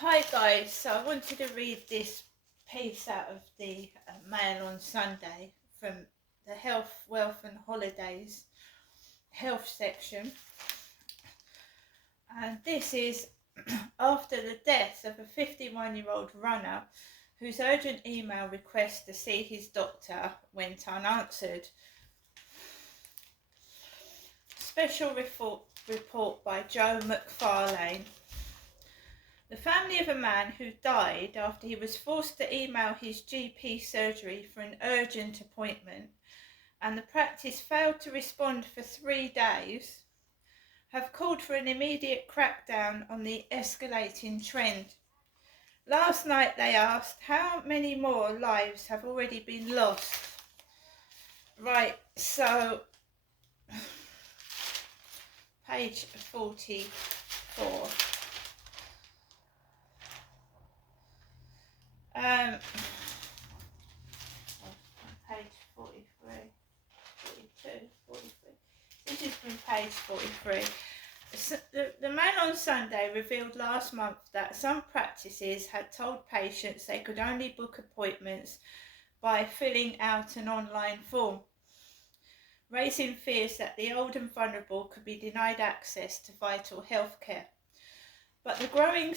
Hi guys, so I wanted to read this piece out of the Mail on Sunday from the Health, Wealth and Holidays health section, and this is after the death of a 51-year-old runner whose urgent email request to see his doctor went unanswered. Special report by Joe McFarlane. The family of a man who died after he was forced to email his GP surgery for an urgent appointment and the practice failed to respond for 3 days have called for an immediate crackdown on the escalating trend. Last night they asked how many more lives have already been lost. Right, so page 44. Page 43, 42, 43. This is from page 43. The Mail on Sunday revealed last month that some practices had told patients they could only book appointments by filling out an online form, raising fears that the old and vulnerable could be denied access to vital health care. But the growing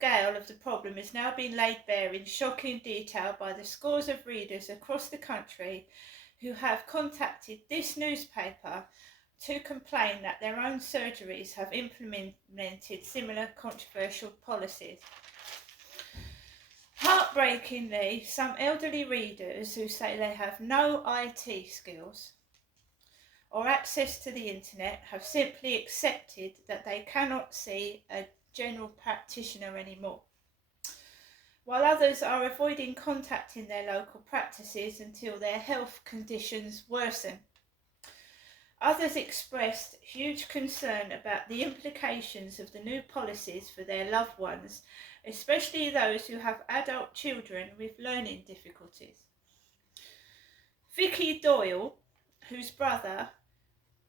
scale of the problem is now being laid bare in shocking detail by the scores of readers across the country who have contacted this newspaper to complain that their own surgeries have implemented similar controversial policies. Heartbreakingly, some elderly readers who say they have no IT skills or access to the internet have simply accepted that they cannot see a general practitioner anymore, while others are avoiding contacting their local practices until their health conditions worsen. Others expressed huge concern about the implications of the new policies for their loved ones, especially those who have adult children with learning difficulties. Vicky Doyle, whose brother,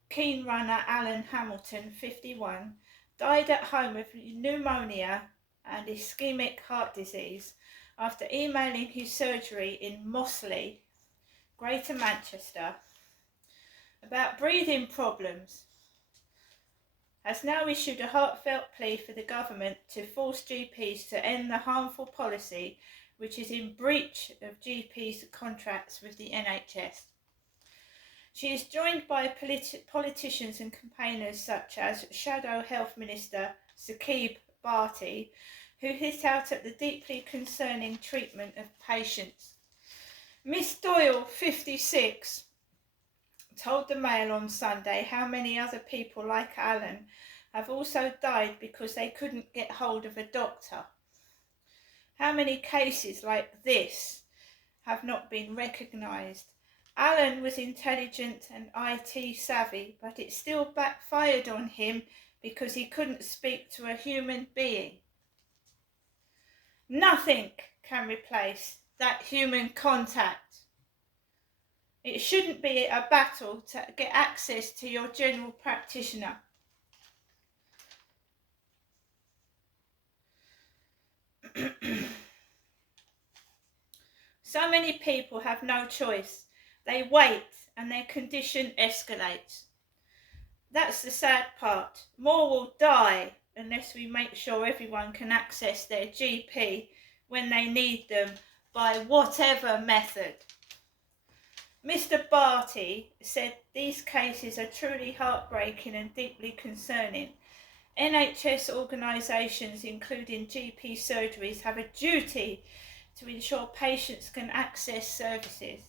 keen runner Alan Hamilton, 51, died at home with pneumonia and ischemic heart disease after emailing his surgery in Mossley, Greater Manchester, about breathing problems, has now issued a heartfelt plea for the government to force GPs to end the harmful policy which is in breach of GPs' contracts with the NHS. She is joined by politicians and campaigners such as Shadow Health Minister Saqib Bharti, who hit out at the deeply concerning treatment of patients. Miss Doyle, 56, told the Mail on Sunday how many other people like Alan have also died because they couldn't get hold of a doctor. How many cases like this have not been recognised? Alan was intelligent and IT savvy, but it still backfired on him because he couldn't speak to a human being. Nothing can replace that human contact. It shouldn't be a battle to get access to your general practitioner. So many people have no choice. They wait and their condition escalates. That's the sad part. More will die unless we make sure everyone can access their GP when they need them by whatever method. Mr. Bharti said these cases are truly heartbreaking and deeply concerning. NHS organisations, including GP surgeries, have a duty to ensure patients can access services.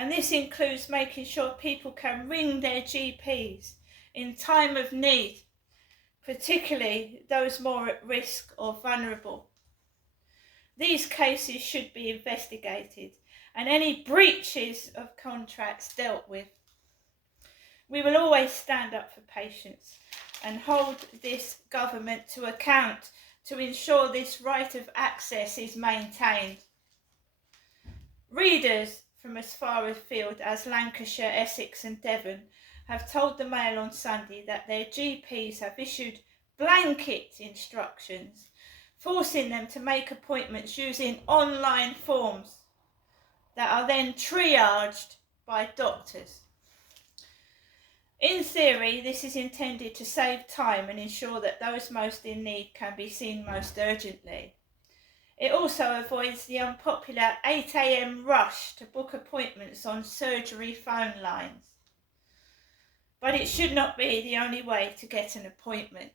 And this includes making sure people can ring their GPs in time of need, particularly those more at risk or vulnerable. These cases should be investigated and any breaches of contracts dealt with. We will always stand up for patients and hold this government to account to ensure this right of access is maintained. Readers from as far afield as Lancashire, Essex and Devon have told the Mail on Sunday that their GPs have issued blanket instructions, forcing them to make appointments using online forms that are then triaged by doctors. In theory, this is intended to save time and ensure that those most in need can be seen most urgently. It also avoids the unpopular 8 a.m. rush to book appointments on surgery phone lines. But it should not be the only way to get an appointment.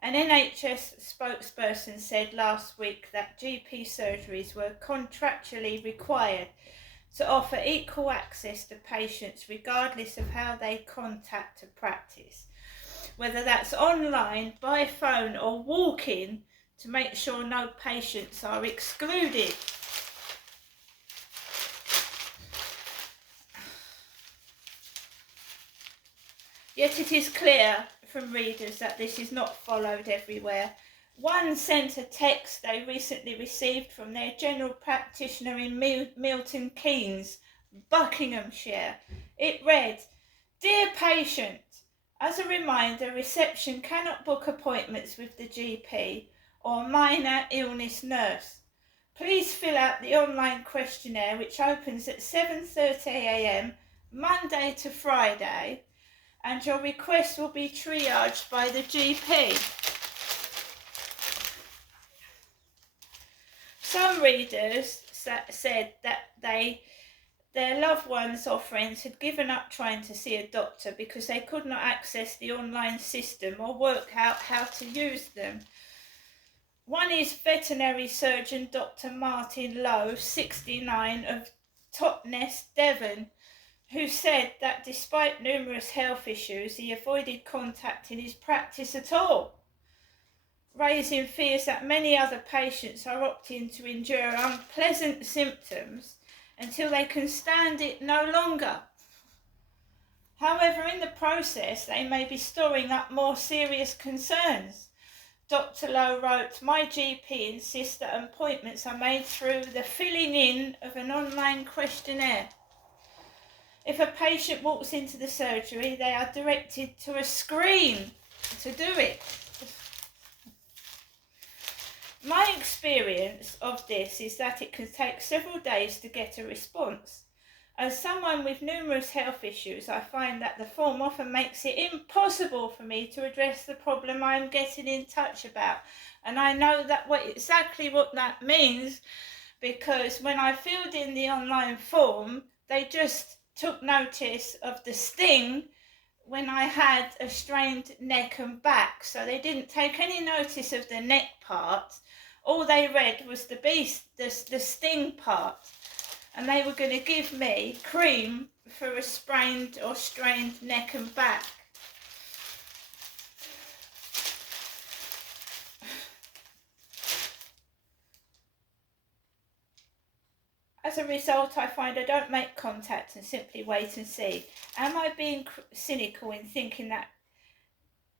An NHS spokesperson said last week that GP surgeries were contractually required to offer equal access to patients regardless of how they contact a practice, whether that's online, by phone or walk-in, to make sure no patients are excluded. Yet it is clear from readers that this is not followed everywhere. One sent a text they recently received from their general practitioner in Milton Keynes, Buckinghamshire. It read, "Dear patient, as a reminder, reception cannot book appointments with the GP or minor illness nurse. Please fill out the online questionnaire which opens at 7:30 a.m. Monday to Friday, and your request will be triaged by the GP." Some readers said that their loved ones or friends had given up trying to see a doctor because they could not access the online system or work out how to use them. One is veterinary surgeon Dr. Martin Lowe, 69, of Totnes, Devon, who said that despite numerous health issues, he avoided contacting his practice at all, raising fears that many other patients are opting to endure unpleasant symptoms until they can stand it no longer. However, in the process, they may be storing up more serious concerns. Dr. Lowe wrote, "My GP insists that appointments are made through the filling in of an online questionnaire. If a patient walks into the surgery, they are directed to a screen to do it." My experience of this is that it can take several days to get a response. As someone with numerous health issues, I find that the form often makes it impossible for me to address the problem I am getting in touch about. And I know that exactly what that means, because when I filled in the online form, they just took notice of the sting when I had a strained neck and back. So they didn't take any notice of the neck part. All they read was the sting part. And they were going to give me cream for a sprained or strained neck and back. As a result, I find I don't make contact and simply wait and see. Am I being cynical in thinking that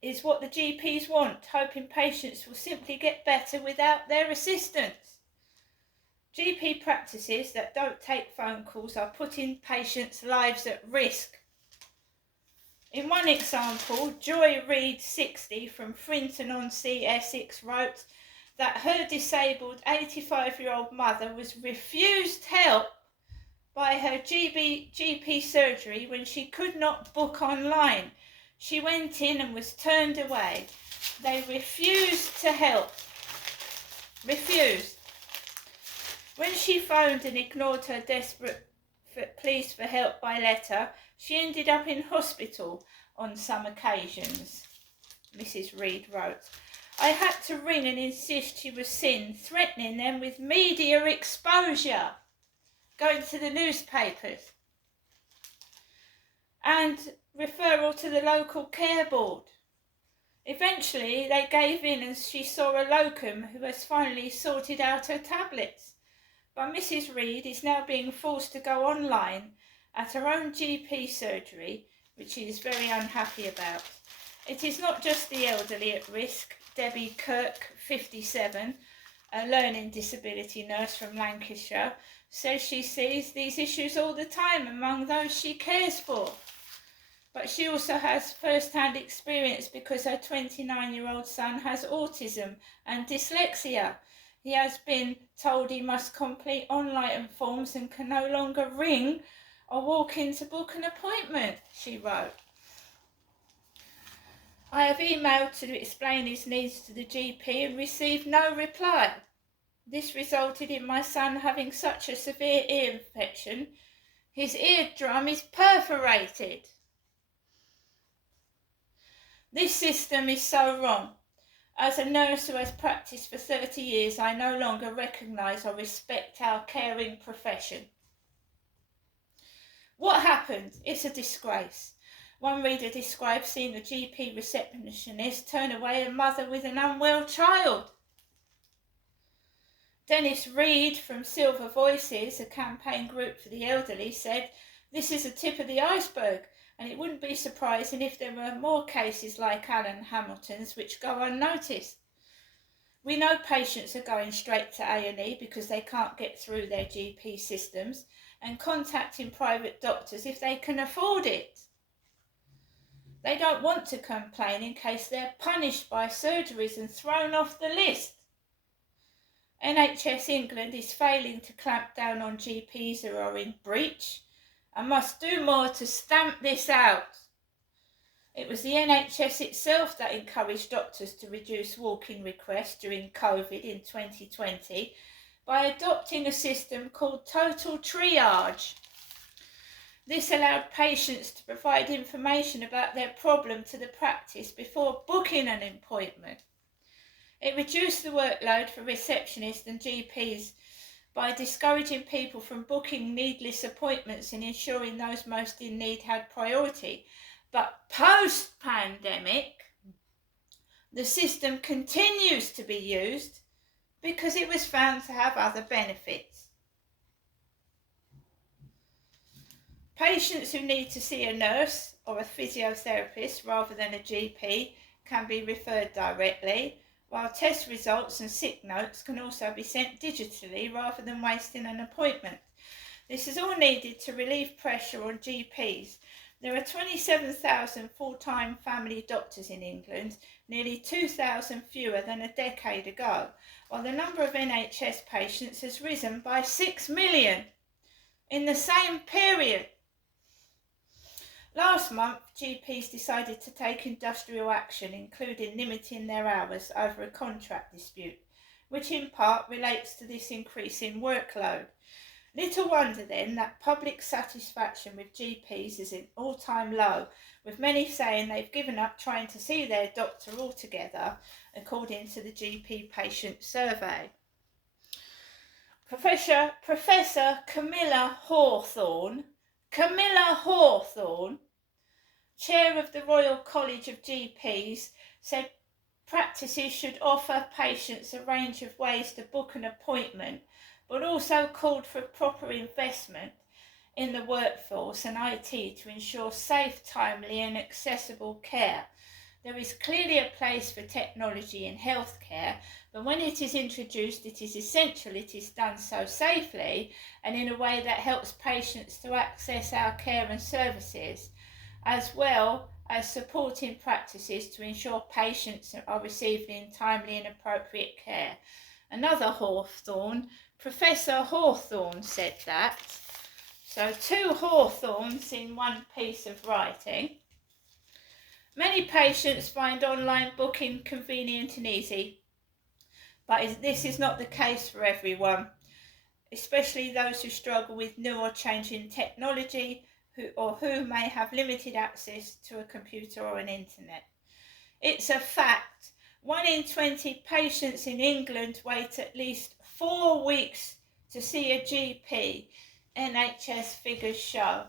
is what the GPs want, hoping patients will simply get better without their assistance? GP practices that don't take phone calls are putting patients' lives at risk. In one example, Joy Reed, 60, from Frinton-on-Sea, Essex, wrote that her disabled 85-year-old mother was refused help by her GP surgery when she could not book online. She went in and was turned away. They refused to help. Refused. When she phoned and ignored her desperate pleas for help by letter, she ended up in hospital on some occasions, Mrs. Reed wrote. I had to ring and insist she was seen, threatening them with media exposure, going to the newspapers, and referral to the local care board. Eventually, they gave in and she saw a locum who has finally sorted out her tablets. But Mrs. Reed is now being forced to go online at her own GP surgery, which she is very unhappy about. It is not just the elderly at risk. Debbie Kirk, 57, a learning disability nurse from Lancashire, says she sees these issues all the time among those she cares for. But she also has first-hand experience because her 29-year-old son has autism and dyslexia. He has been told he must complete online forms and can no longer ring or walk in to book an appointment, she wrote. I have emailed to explain his needs to the GP and received no reply. This resulted in my son having such a severe ear infection. His eardrum is perforated. This system is so wrong. As a nurse who has practiced for 30 years, I no longer recognise or respect our caring profession. What happened? It's a disgrace. One reader describes seeing a GP receptionist turn away a mother with an unwell child. Dennis Reed from Silver Voices, a campaign group for the elderly, said, "This is the tip of the iceberg, and it wouldn't be surprising if there were more cases like Alan Hamilton's which go unnoticed. We know patients are going straight to A&E because they can't get through their GP systems and contacting private doctors if they can afford it. They don't want to complain in case they're punished by surgeries and thrown off the list. NHS England is failing to clamp down on GPs who are in breach and must do more to stamp this out. It was the NHS itself that encouraged doctors to reduce walk-in requests during COVID in 2020 by adopting a system called total triage. This allowed patients to provide information about their problem to the practice before booking an appointment. It reduced the workload for receptionists and GPs by discouraging people from booking needless appointments and ensuring those most in need had priority. But post-pandemic, the system continues to be used because it was found to have other benefits. Patients who need to see a nurse or a physiotherapist rather than a GP can be referred directly, while test results and sick notes can also be sent digitally rather than wasting an appointment. This is all needed to relieve pressure on GPs. There are 27,000 full-time family doctors in England, nearly 2,000 fewer than a decade ago, while the number of NHS patients has risen by 6 million in the same period. Last month, GPs decided to take industrial action, including limiting their hours over a contract dispute, which in part relates to this increase in workload. Little wonder then that public satisfaction with GPs is an all-time low, with many saying they've given up trying to see their doctor altogether, according to the GP patient survey. Professor Camilla Hawthorne, chair of the Royal College of GPs, said practices should offer patients a range of ways to book an appointment, but also called for proper investment in the workforce and IT to ensure safe, timely and accessible care. There is clearly a place for technology in healthcare, but when it is introduced, it is essential it is done so safely and in a way that helps patients to access our care and services, as well as supporting practices to ensure patients are receiving timely and appropriate care. Another Hawthorne, Professor Hawthorne, said that. So 2 Hawthornes in one piece of writing. Many patients find online booking convenient and easy, but this is not the case for everyone, especially those who struggle with new or changing technology who may have limited access to a computer or an internet. It's a fact. 1 in 20 patients in England wait at least 4 weeks to see a GP, NHS figures show.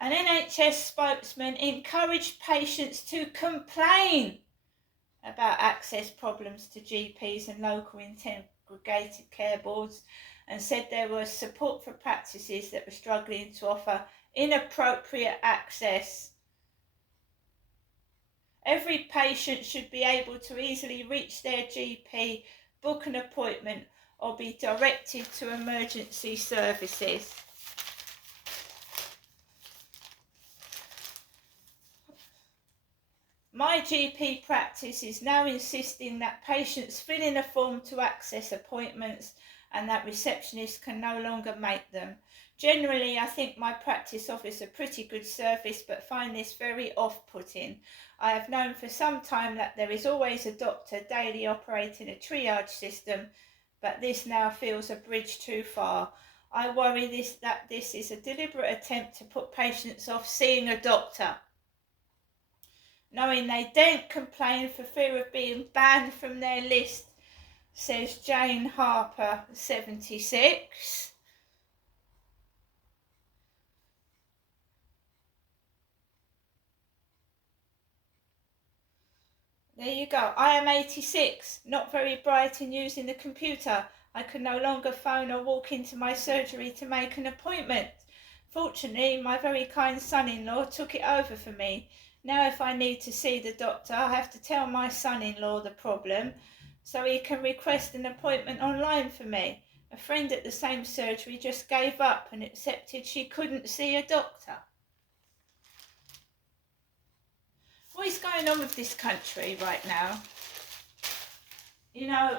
An NHS spokesman encouraged patients to complain about access problems to GPs and local integrated care boards, and said there was support for practices that were struggling to offer inappropriate access. Every patient should be able to easily reach their GP, book an appointment, or be directed to emergency services. My GP practice is now insisting that patients fill in a form to access appointments and that receptionists can no longer make them. Generally, I think my practice offers a pretty good service, but find this very off-putting. I have known for some time that there is always a doctor daily operating a triage system, but this now feels a bridge too far. I worry that this is a deliberate attempt to put patients off seeing a doctor, knowing they daren't complain for fear of being banned from their list, says Jane Harper, 76. There you go. I am 86, not very bright in using the computer. I can no longer phone or walk into my surgery to make an appointment. Fortunately, my very kind son-in-law took it over for me. Now if I need to see the doctor, I have to tell my son-in-law the problem, so he can request an appointment online for me. A friend at the same surgery just gave up and accepted she couldn't see a doctor. What is going on with this country right now? You know,